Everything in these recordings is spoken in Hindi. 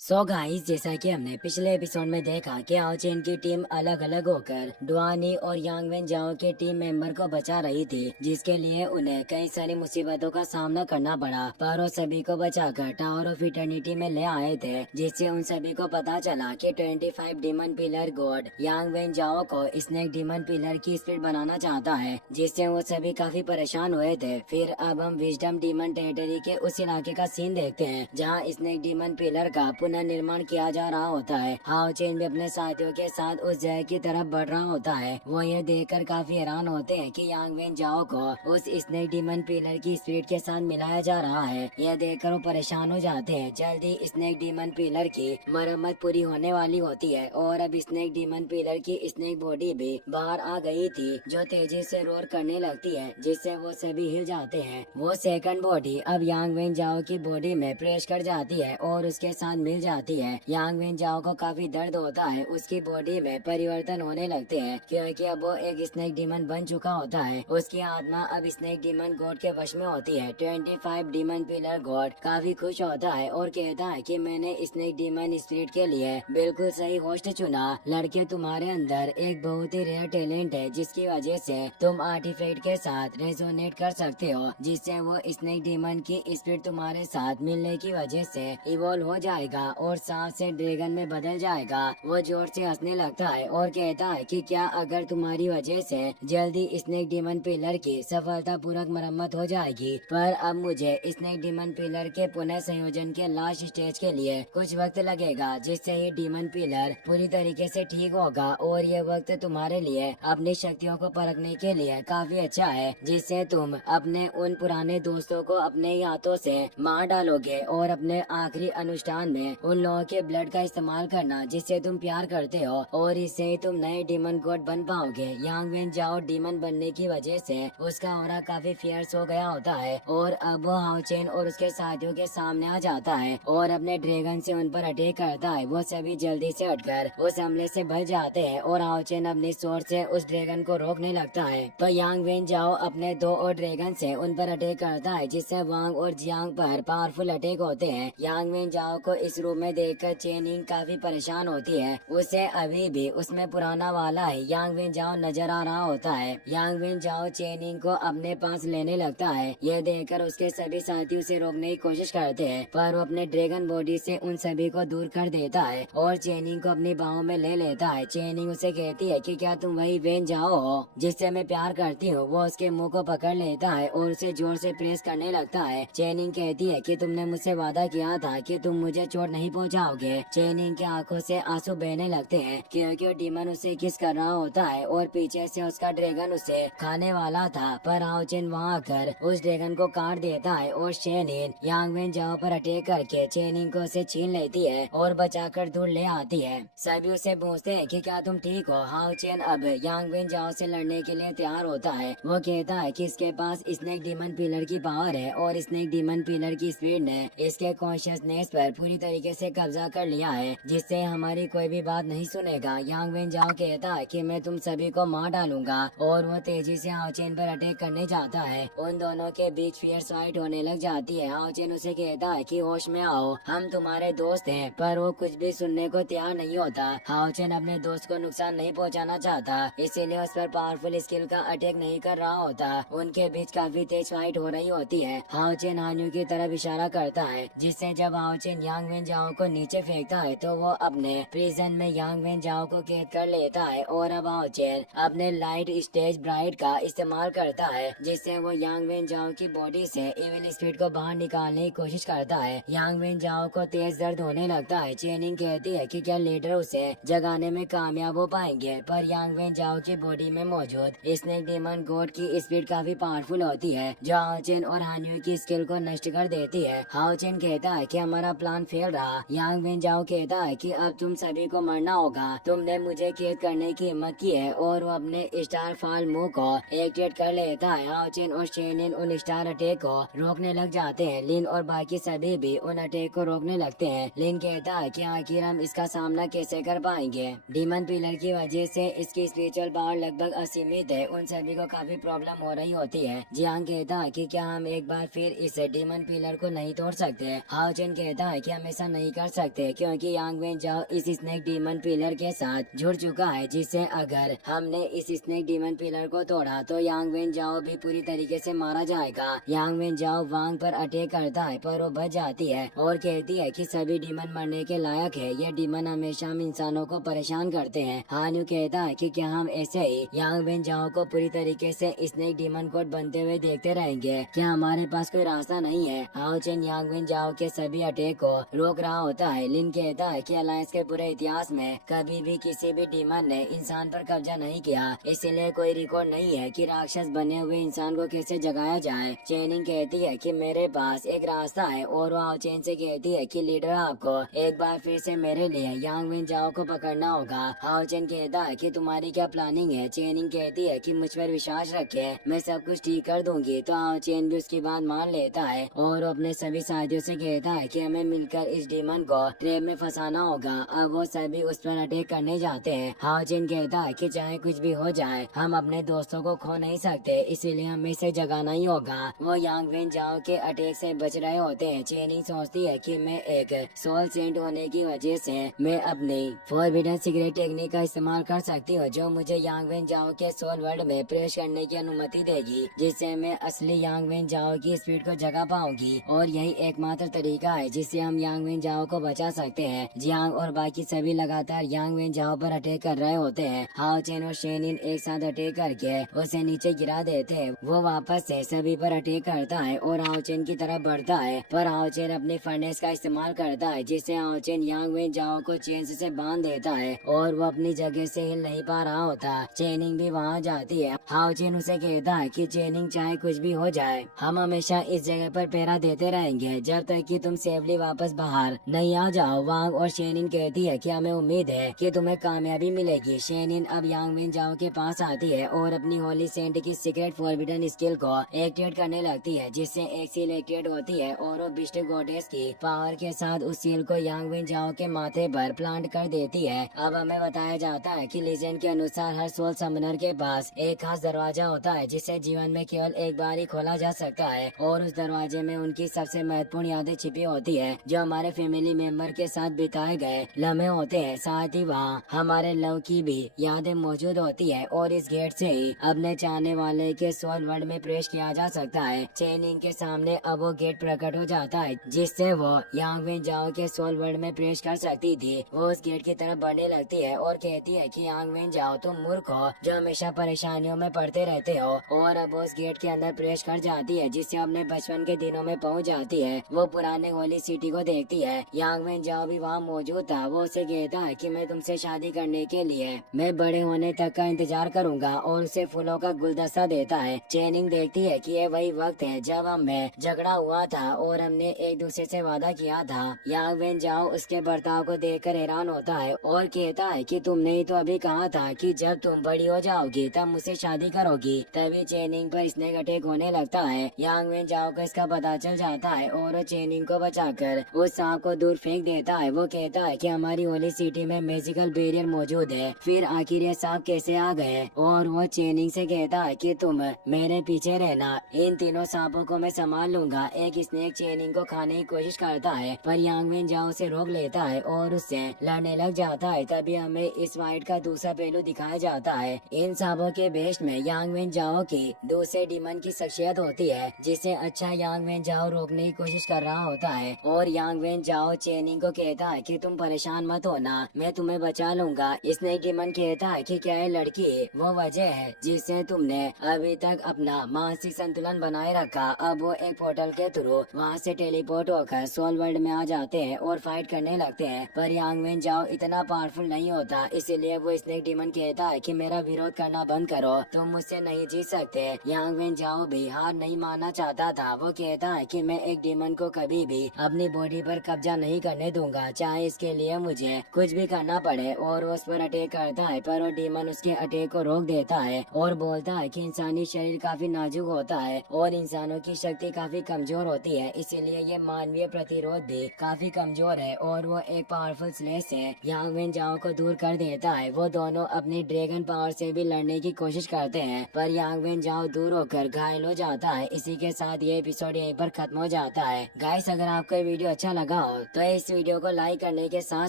सो गाइस, जैसा कि हमने पिछले एपिसोड में देखा कि आओ चेन की टीम अलग अलग होकर डुआनी और यांग वेन जाओ के टीम मेंबर को बचा रही थी, जिसके लिए उन्हें कई सारी मुसीबतों का सामना करना पड़ा। पर वो सभी को बचाकर टावर ऑफ इटर्निटी में ले आए थे, जिससे उन सभी को पता चला कि 25 demon pillar God Yang when जाओ को स्नेक डीमन पिलर की स्पीड बनाना चाहता है, जिससे वो सभी काफी परेशान हुए थे। फिर अब हम विजडम डीमन टेरिटरी के उस इलाके का सीन देखते हैं जहाँ स्नेक डीमन पिलर का पुनर्निर्माण किया जा रहा होता है। हाउ चेन भी अपने साथियों के साथ उस जगह की तरफ बढ़ रहा होता है। वो ये देखकर काफी हैरान होते हैं कि यांग वेन जाओ को उस स्नेक डीमन पिलर की स्पीड के साथ मिलाया जा रहा है। यह देखकर वो परेशान हो जाते हैं। जल्दी स्नेक डीमन पिलर की मरम्मत पूरी होने वाली होती है और अब स्नेक डीमन पिलर की स्नेक बॉडी भी बाहर आ गई थी, जो तेजी से रोर करने लगती है, जिससे वो सभी हिल जाते हैं। वो सेकंड बॉडी अब यांग वेन जाओ की बॉडी में प्रेस कर जाती है और उसके साथ मिल जाती है। यांग वेन जाओ को काफी दर्द होता है। उसकी बॉडी में परिवर्तन होने लगते हैं, क्योंकि अब वो एक स्नेक डीमन बन चुका होता है। उसकी आत्मा अब स्नेक डीमन गॉड के वश में होती है। 25 डीमन पिलर गॉड काफी खुश होता है और कहता है कि मैंने स्नेक डीमन स्पिरिट के लिए बिल्कुल सही होस्ट चुना। लड़के, तुम्हारे अंदर एक बहुत ही रेयर टैलेंट है, जिसकी वजह से तुम आर्टिफैक्ट के साथ रेजोनेट कर सकते हो, जिससे वो स्नेक डीमन की स्पिरिट तुम्हारे साथ मिलने की वजह से इवॉल्व हो जाएगा और सांप से ड्रैगन में बदल जाएगा। वो जोर से हंसने लगता है और कहता है कि क्या अगर तुम्हारी वजह से जल्दी स्नेक डीमन पिलर की सफलतापूर्वक मरम्मत हो जाएगी, पर अब मुझे स्नेक डीमन पिलर के पुनः संयोजन के लास्ट स्टेज के लिए कुछ वक्त लगेगा, जिससे ही डीमन पिलर पूरी तरीके से ठीक होगा। और ये वक्त तुम्हारे लिए अपनी शक्तियों को परखने के लिए काफी अच्छा है, जिससे तुम अपने उन पुराने दोस्तों को अपने ही हाथों से मार डालोगे और अपने आखिरी अनुष्ठान में उन लोगों के ब्लड का इस्तेमाल करना जिससे तुम प्यार करते हो, और इससे ही तुम नए डीमन गॉड बन पाओगे। यांग वेन जाओ डीमन बनने की वजह से उसका ऑरा काफी फियर्स हो गया होता है और अब वो हाउ चेन और उसके साथियों के सामने आ जाता है और अपने ड्रैगन से उन पर अटैक करता है। वो सभी जल्दी से हटकर उस हमले से बच जाते हैं और हाउ चेन अपने स्वॉर्ड से उस ड्रैगन को रोकने लगता है, तो यांग वेन जाओ अपने दो और ड्रैगन से उन पर अटैक करता है, जिससे वांग और जियांग पर पावरफुल अटैक होते हैं। यांग वेन जाओ को इस रूम में देखकर चेनिंग काफी परेशान होती है। उसे अभी भी उसमें पुराना वाला है यांग वेन जाओ नजर आ रहा होता है। यांग वेन जाओ चेनिंग को अपने पास लेने लगता है। यह देखकर उसके सभी साथी उसे रोकने की कोशिश करते हैं, पर वो अपने ड्रैगन बॉडी से उन सभी को दूर कर देता है और चेनिंग को अपनी बाहों में ले लेता है। चेनिंग उसे कहती है कि क्या तुम वही वेन जाओ हो जिससे मैं प्यार करती हूँ। वो उसके मुंह को पकड़ लेता है और उसे जोर से प्रेस करने लगता है। चेनिंग कहती है कि तुमने मुझसे वादा किया था कि तुम मुझे चोट नहीं पहुंचाओगे। चेनिंग की आंखों से आंसू बहने लगते हैं, क्योंकि डीमन उसे किस कर रहा होता है और पीछे से उसका ड्रैगन उसे खाने वाला था, पर हाउ चेन वहाँ आकर उस ड्रैगन को काट देता है और शेनिन यांग वेन जाओ पर अटैक करके चेनिंग को उसे छीन लेती है और बचाकर दूर ले आती है। सभी उसे पूछते हैं कि क्या तुम ठीक हो। हाउ चेन अब यांग वेन जाओ से लड़ने के लिए तैयार होता है। वो कहता है कि इसके पास स्नेक डीमन पिलर की पावर है और स्नेक डीमन पिलर की स्पीड ने इसके कॉन्शियसनेस पर पूरी तरीके से कब्जा कर लिया है, जिससे हमारी कोई भी बात नहीं सुनेगा। यांग वेन जाओ कहता है कि मैं तुम सभी को मार डालूंगा और वो तेजी से हाउ चेन पर अटैक करने जाता है। उन दोनों के बीच फियर्स फाइट होने लग जाती है। हाउ चेन उसे कहता है कि होश में आओ, हम तुम्हारे दोस्त हैं, पर वो कुछ भी सुनने को तैयार नहीं होता। हाउ चेन अपने दोस्त को नुकसान नहीं पहुंचाना चाहता, इसीलिए उस पर पावरफुल स्किल का अटैक नहीं कर रहा होता। उनके बीच काफी तेज फाइट हो रही होती है। हाउ चेन हान्यू की तरफ इशारा करता है, जिससे जब हाउ चेन यांग वेन जाओ को नीचे फेंकता है तो वो अपने प्रिजन में यांग वेन जाओ को कैद कर लेता है और अब हाउ चेन अपने लाइट स्टेज ब्राइट का इस्तेमाल करता है, जिससे वो यांग वेन जाओ की बॉडी से इविल स्पिरिट को बाहर निकालने की कोशिश करता है। यांग वेन जाओ को तेज दर्द होने लगता है। चेनिंग कहती है कि क्या लीडर उसे जगाने में कामयाब हो पाएंगे, पर यांग वेन जाओ की बॉडी में मौजूद स्नेक डीमन गॉड की स्पीड काफी पावरफुल होती है, जो हाउ चेन और हान्यू की स्किल को नष्ट कर देती है। हाउ चेन कहता है कि हमारा प्लान फेल रहा। यांग वेन जाओ कहता है कि अब तुम सभी को मरना होगा, तुमने मुझे कैद करने की हिम्मत की है, और वो अपने स्टार फॉल मूव को एक्टिवेट कर लेता है। हाउ चेन और शेनिन उन स्टार अटैक को रोकने लग जाते हैं। लिन और बाकी सभी भी उन अटैक को रोकने लगते हैं। लिन कहता है कि आखिर हम इसका सामना कैसे कर पाएंगे। डीमन पिलर की वजह से इसकी स्पिरिचुअल पावर लगभग असीमित है। उन सभी को काफी प्रॉब्लम हो रही होती है। जियांग कहता है कि क्या हम एक बार फिर इस डीमन पिलर को नहीं तोड़ सकते। हाउ चेन कहता है कि हम ऐसा नहीं कर सकते क्योंकि यांग वेन जाओ इस स्नेक डीमन पिलर के साथ जुड़ चुका है, जिससे अगर हमने इस स्नेक डीमन पिलर को तोड़ा तो यांग वेन जाओ भी पूरी तरीके से मारा जाएगा। यांग वेन जाओ वांग पर अटैक करता है पर वो बच जाती है और कहती है कि सभी डीमन मरने के लायक है, ये डीमन हमेशा हम इंसानों को परेशान करते हैं। हान यू कहता है कि क्या हम ऐसे ही यांग वेन जाओ को पूरी तरीके से स्नेक डीमन कोड बनते हुए देखते रहेंगे, क्या हमारे पास कोई रास्ता नहीं है। हाओ चेन यांग वेन जाओ के सभी अटैक को रोक रहा होता है। लिन कहता है कि अलायंस के पूरे इतिहास में कभी भी किसी भी डीमन ने इंसान पर कब्जा नहीं किया, इसलिए कोई रिकॉर्ड नहीं है कि राक्षस बने हुए इंसान को कैसे जगाया जाए। चेनिंग कहती है कि मेरे पास एक रास्ता है और वो हाओ चेन से कहती है कि लीडर आपको एक बार फिर से मेरे लिए यांग वेन जाओ को पकड़ना होगा। हाओ चेन कहता है कि तुम्हारी क्या प्लानिंग है। चेनिंग कहती है कि मुझ पर विश्वास रखे, मैं सब कुछ ठीक कर दूंगी। तो हाओ चेन भी उसकी बात मान लेता है और अपने सभी साथियों से कहता है कि हमें मिलकर इस डीमन को ट्रैप में फंसाना होगा। अब वो सभी उस पर अटैक करने जाते हैं। हाओ चेन कहता है कि चाहे कुछ भी हो जाए हम अपने दोस्तों को खो नहीं सकते, इसीलिए हमें इसे जगाना ही होगा। वो यांग वेन जाओ के अटैक से बच रहे होते हैं। चेनिंग सोचती है कि मैं एक सोल सेंट होने की वजह से मैं अपनी फॉरबिडन सीक्रेट टेक्निक का इस्तेमाल कर सकती हूँ, जो मुझे यांग वेन जाओ के सोल वर्ल्ड में प्रवेश करने की अनुमति देगी, जिससे मैं असली यांग वेन जाओ की स्पीड को जगा पाऊंगी। और यही एकमात्र तरीका है जिससे हम यांग वेन जाओ को बचा सकते हैं। जियांग और बाकी सभी लगातार यांग वेन जाओ पर अटैक कर रहे होते हैं। हाओ चेन और शेनिन एक साथ अटैक करके उसे नीचे गिरा देते हैं। वो वापस से सभी पर अटैक करता है और हाओ चेन की तरफ बढ़ता है, पर हाओ चेन अपने फर्नेस का इस्तेमाल करता है, जिससे हाओ चेन यांग वेन जाओ को चेन से बांध देता है और वो अपनी जगह से हिल नहीं पा रहा होता। चेनिंग भी वहाँ जाती है। हाओ चेन उसे कहता है कि चेनिंग चाहे कुछ भी हो जाए हम हमेशा इस जगह पर पहरा देते रहेंगे जब तक कि तुम सेफली वापस बाहर नहीं आ जाओ। वांग और शेनिन कहती है कि हमें उम्मीद है कि तुम्हें कामयाबी मिलेगी। शेनिन अब यांग वेन जाओ के पास आती है और अपनी होली सेंट की सीक्रेट फॉरबिडन स्किल को एक्टिवेट करने लगती है, जिससे एक सील एक्टिवेट होती है और वो बिस्ट गॉडेस की पावर के साथ उस सील को यांग वेन जाओ के माथे पर प्लांट कर देती है। अब हमें बताया जाता है कि लीजेंड के अनुसार हर सोल समनर के पास एक खास दरवाजा होता है जिसे जीवन में केवल एक बार ही खोला जा सकता है और उस दरवाजे में उनकी सबसे महत्वपूर्ण यादें छिपी होती है, जो हमारे फैमिली मेंबर के साथ बिताए गए लम्हे होते हैं। साथ ही वहाँ हमारे लव की भी यादें मौजूद होती है और इस गेट से ही अपने चाहने वाले के सोल वर्ल्ड में प्रवेश किया जा सकता है। चेनिंग के सामने अब वो गेट प्रकट हो जाता है जिससे वो यांग वेन जाओ के सोल वर्ल्ड में प्रवेश कर सकती थी। वो उस गेट की तरफ बढ़ने लगती है और कहती है कि यांग वेन जाओ तुम मूर्ख हो जो हमेशा परेशानियों में पड़ते रहते हो, और अब उस गेट के अंदर प्रवेश कर जाती है जिससे अपने बचपन के दिनों में पहुंच जाती है। वो पुराने होली सिटी को देखती है। यांग वेन जाओ भी वहाँ मौजूद था। वो उसे कहता है कि मैं तुमसे शादी करने के लिए मैं बड़े होने तक का इंतजार करूंगा और उसे फूलों का गुलदस्ता देता है। चेनिंग देखती है कि ये वही वक्त है जब हमें झगड़ा हुआ था और हमने एक दूसरे से वादा किया था। यांग वेन जाओ उसके बर्ताव को देखकर हैरान होता है और कहता है कि तुमने ही तो अभी कहा था कि जब तुम बड़ी हो जाओगी तब मुझसे शादी करोगी। तभी चेनिंग पर स्नेक अटैक होने लगता है। यांग वेन जाओ को इसका पता चल जाता है और वो चेनिंग को बचाकर उस सांप को दूर फेंक देता है। वो कहता है कि हमारी होली सिटी में मैजिकल बैरियर मौजूद है, फिर आखिर ये सांप कैसे आ गए। और वो चेनिंग से कहता है कि तुम मेरे पीछे रहना, इन तीनों सांपों को मैं संभाल लूंगा। एक स्नेक चेनिंग को खाने की कोशिश करता है पर यांग वेन जाओ से रोक लेता है और उससे लड़ने लग जाता है। तभी हमें इस फाइट का दूसरा पहलू दिखाया जाता है। इन सांपों के बेस्ट में यांग वेन जाओ की दूसरे डीमन की शख्सियत होती है जिसे अच्छा यांग वेन जाओ रोकने की कोशिश कर रहा होता है और यांग वेन जाओ चेनिंग को कहता है कि तुम परेशान मत होना, मैं तुम्हें बचा लूंगा। स्नेक डीमन कहता है कि क्या ये लड़की वो वजह है जिससे तुमने अभी तक अपना मानसिक संतुलन बनाए रखा। अब वो एक पोर्टल के थ्रू वहाँ से टेलीपोर्ट होकर सोल वर्ल्ड में आ जाते हैं और फाइट करने लगते हैं, पर यांग वेन जाओ इतना पावरफुल नहीं होता, इसीलिए वो स्नेक डीमन कहता है कि मेरा विरोध करना बंद करो, तुम मुझसे नहीं जीत सकते। यांग वेन जाओ भी हार नहीं मानना चाहता था। वो कहता है कि मैं एक डीमन को कभी भी अपनी बॉडी पर कब्जा नहीं करने दूंगा, चाहे इसके लिए मुझे कुछ भी करना पड़े। और वो उस पर अटैक करता है पर वो डीमन उसके अटैक को रोक देता है और बोलता है कि इंसानी शरीर काफी नाजुक होता है और इंसानों की शक्ति काफी कमजोर होती है, इसीलिए ये मानवीय प्रतिरोध भी काफी कमजोर है। और वो एक पावरफुल स्लेश से यांग वेन जाओ को दूर कर देता है। वो दोनों अपनी ड्रैगन पावर से भी लड़ने की कोशिश करते हैं पर यांग वेन जाओ दूर होकर घायल हो जाता है। इसी के साथ ये एपिसोड यहीं पर खत्म हो जाता है। गाइस अगर आपको ये वीडियो अच्छा लगा लगा हो तो इस वीडियो को लाइक करने के साथ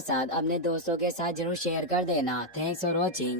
साथ अपने दोस्तों के साथ जरूर शेयर कर देना। Thanks for watching.